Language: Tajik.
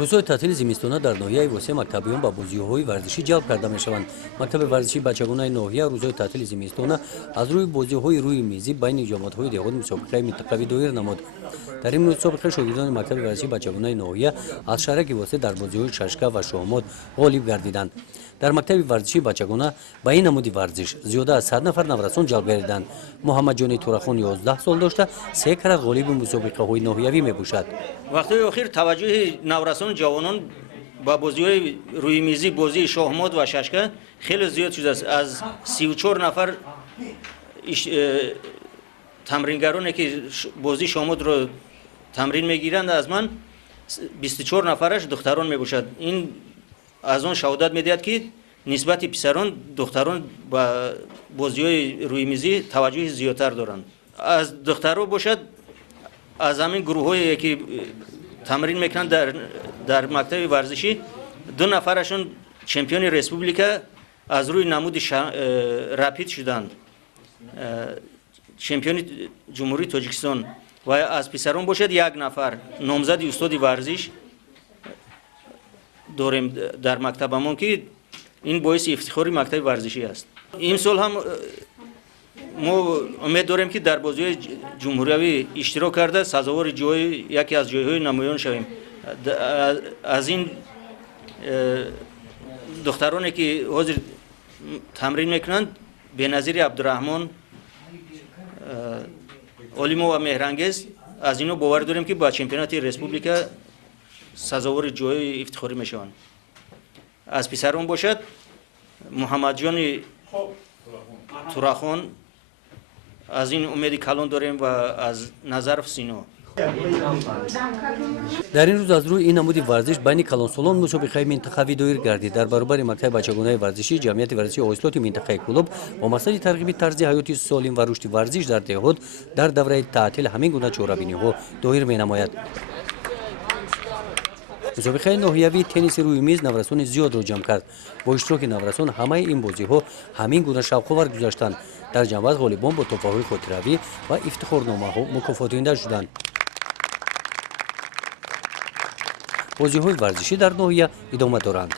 рӯзҳои таътили зимистона дар ноҳияи восеъ мактабиён ба бозиҳои варзишӣ ҷалб карда мешаванд. Мактаби варзишии бачагонаи ноҳия рӯзҳои таътили зимистона аз рӯи бозиҳои рӯи мизӣ байни ҷомоатҳои деҳот мусобиқаи минтақавӣ доир намуд. дар ин мусобиқа шогирдони мактаби варзишии бачагонаи ноҳия аз шараки восеъ дар бозиҳои шашка ва шоҳмот ғолиб гардиданд. дар мактаби варзишии бачагона ба ин намуди варзиш зиёда аз 100 нафар наврасон ҷалб гардиданд. муҳаммадҷони турахон 11 сол дошта 3 карат ғолиби мусобиқаҳои ноҳиявӣ мебошад. вақтҳои охир таваҷҷӯҳи наврасони ҷавонон ба бозиҳои рӯймизӣ, бозии шоҳмот ва шашка хеле зиёд шудааст. аз 34 нафар тамрингароне ки бозии шоҳмотро тамрин мегиранд, аз ман 24 нафараш духтарон мебошад. ин аз он шаҳодат медиҳад ки нисбати писарон духтарон ба бозиҳои рӯймизӣ таваҷҷӯҳи зиёдтар доранд. аз духтаро бошад, аз ҳамин гурӯҳҳое ки тамрин мекунанд дар мактаби варзишӣ, 2 нафарашон чемпиони республика аз рӯи намуди рапид шуданд, чемпиони ҷумҳурии Тоҷикистон. ва аз писарон бошад 1 нафар номзади устоди варзиш дорем дар мактабамон ки ин боиси ифтихори мактаби варзишӣ аст. имсол ҳам мо умед дорем ки дар бозиҳои ҷумҳуриявӣ иштирок карда сазовори яке аз ҷойҳои намоён шавем. аз ин духтароне ки ҳозир тамрин мекунанд, беназири абдураҳмон, олимова меҳрангез, аз ино бовар дорем ки ба чемпионати республика сазовори ҷойҳои ифтихорӣ мешаванд. аз писарон бошад муҳаммадҷони турахон, аз ин умеди калон дорем ва аз Назаров Сино. дар ин рӯз аз рӯи ин намуди варзиш байни калонсолон мусобиқаи минтақавӣ доир гардид. дар баробари мактаби бачагонаи варзишӣ ҷамъияти варзишии оҳислоти минтақаи Кӯлоб бо мақсади тарғиби тарзи ҳаёти солим ва рушди варзиш дар деҳот дар давраи таътил ҳамин гуна чорабиниҳо доир менамояд. мусобиқаи ноҳиявӣ тенниси рӯи миз наврасони зиёдро ҷамъ кард. бо иштироки наврасон ҳамаи ин бозиҳо ҳамин гуна шавқовар гузаштанд. дар ҷамъовар ғолибон бо тӯҳфаҳои хотиравӣ ва ифтихорномаҳо мукофотида шуданд. бозиҳои варзишӣ дар ноҳия идома доранд.